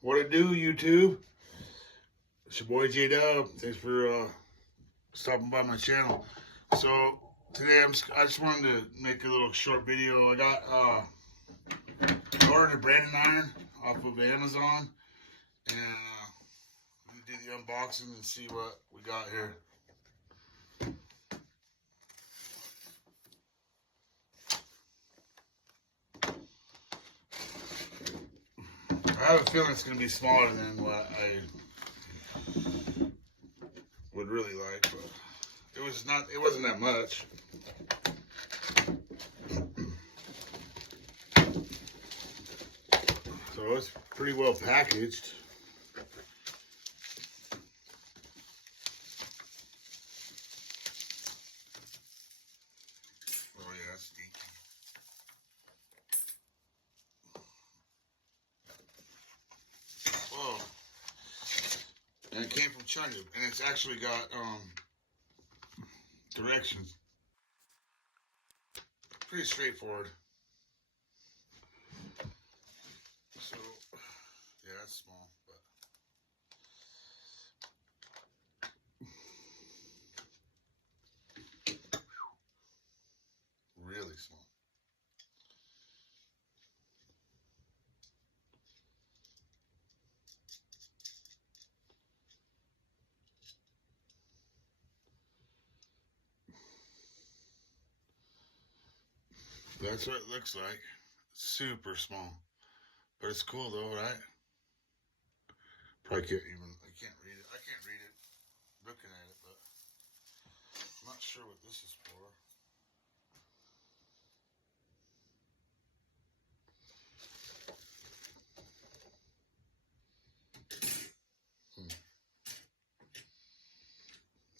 What it do, YouTube? It's your boy J Dub. Thanks for stopping by my channel. So today I just wanted to make a little short video. I ordered a branding iron off of Amazon, and I'm gonna do the unboxing and see what we got here. I have a feeling it's gonna be smaller than what I would really like, but it wasn't that much. So it's pretty well packaged. Oh yeah, that's stinky. Whoa. And it came from China, and it's actually got directions. Pretty straightforward. So yeah, that's small, but really small. That's what it looks like. Super small, but it's cool though, right? Probably can't even. I can't read it. I can't read it looking at it, but I'm not sure what this is for.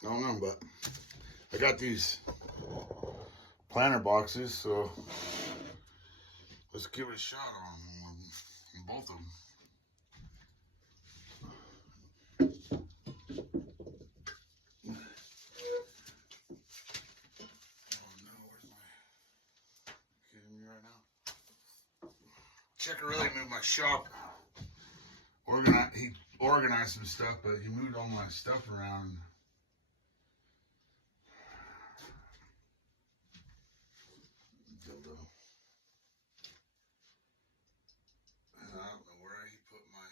I don't know, but I got these planter boxes, so let's give it a shot on both of them. Oh no, where's my kidding me right now? Checker really moved my shop. He organized some stuff, but he moved all my stuff around. Dildo. And I don't know where he put my.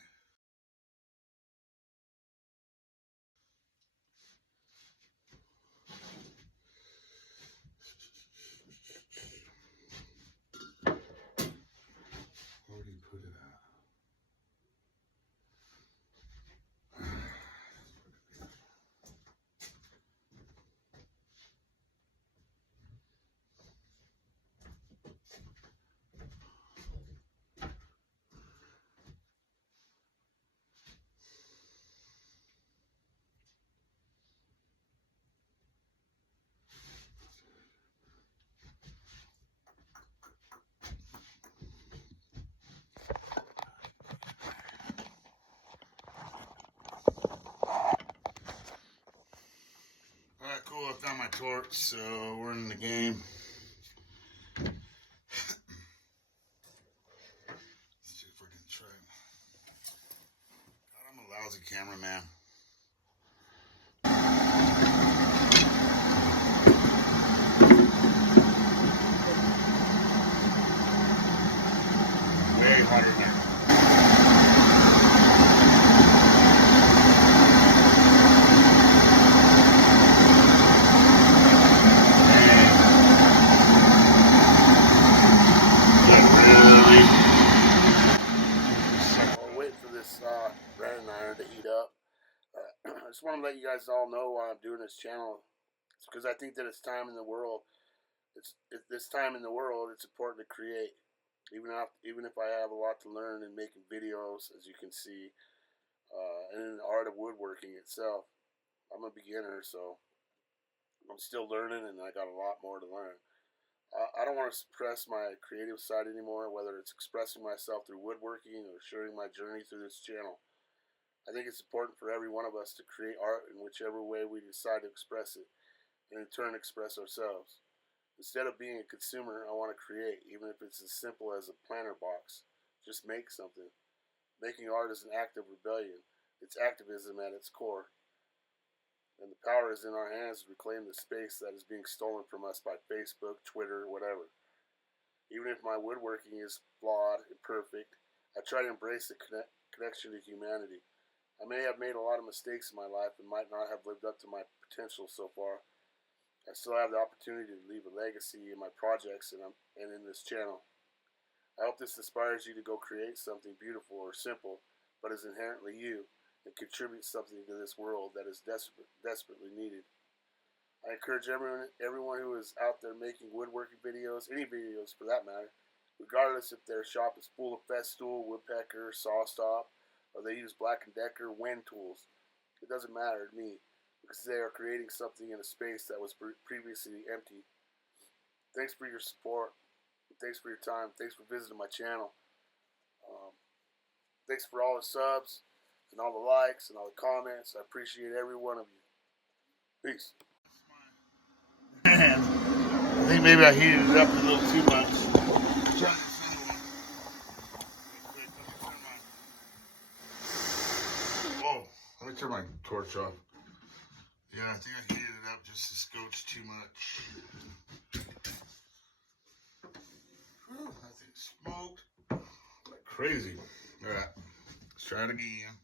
Where did he put it at? Alright, cool. I found my torch, so we're in the game. Let's see if I can try it. God, I'm a lousy cameraman. Way hotter than that. I'll wait for this branding iron to heat up. I just want to let you guys all know why I'm doing this channel. It's because I think that it's time in the world. This time in the world, it's important to create. Even if I have a lot to learn in making videos, as you can see, and in the art of woodworking itself. I'm a beginner, so I'm still learning, and I got a lot more to learn. I don't want to suppress my creative side anymore, whether it's expressing myself through woodworking or sharing my journey through this channel. I think it's important for every one of us to create art in whichever way we decide to express it, and in turn express ourselves. Instead of being a consumer, I want to create, even if it's as simple as a planter box. Just make something. Making art is an act of rebellion. It's activism at its core. And the power is in our hands to reclaim the space that is being stolen from us by Facebook, Twitter, whatever. Even if my woodworking is flawed, imperfect, I try to embrace the connection to humanity. I may have made a lot of mistakes in my life and might not have lived up to my potential so far. I still have the opportunity to leave a legacy in my projects and in this channel. I hope this inspires you to go create something beautiful or simple, but is inherently you, and contribute something to this world that is desperately needed. I encourage everyone who is out there making woodworking videos, any videos for that matter, regardless if their shop is full of Festool, Woodpecker, SawStop, or they use Black & Decker Wind tools. It doesn't matter to me, because they are creating something in a space that was previously empty. Thanks for your support. Thanks for your time. Thanks for visiting my channel. Thanks for all the subs and all the likes and all the comments. I appreciate every one of you. Peace. Man, I think maybe I heated it up a little too much. Whoa, let me turn my torch off. Yeah, I think I heated it up just a scotch too much. Whew, that thing smoked like crazy. All right, let's try it again.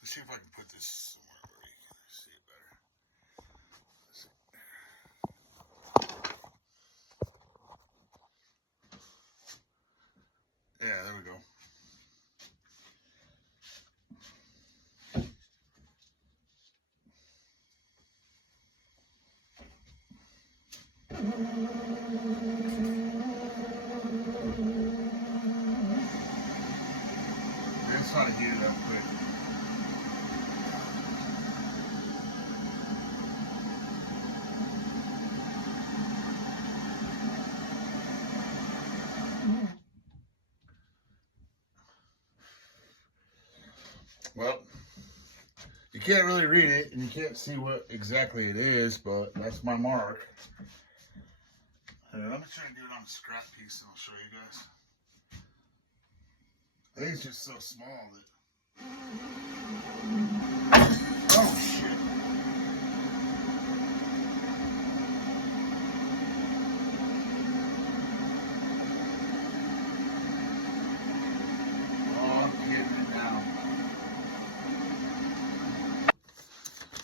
Let's see if I can put this somewhere where you can see it better. Yeah, there we go. I just try to heat it up quick. Well, you can't really read it, and you can't see what exactly it is, but that's my mark. Let me try and do it on a scrap piece, and I'll show you guys. I think it's just so small that... Oh, shit. Oh, I'm getting it now.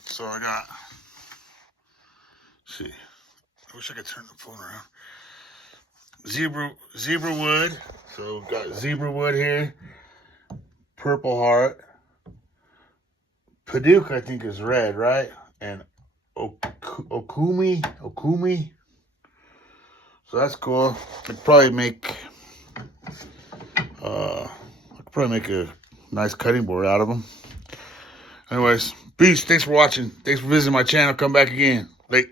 So I got... Let's see. I wish I could turn the phone around. Zebra wood. So we've got zebra wood here. Purple heart. Paducah, I think, is red, right? And Okumi. So that's cool. I'd probably make a nice cutting board out of them. Anyways, peace. Thanks for watching. Thanks for visiting my channel. Come back again. Late.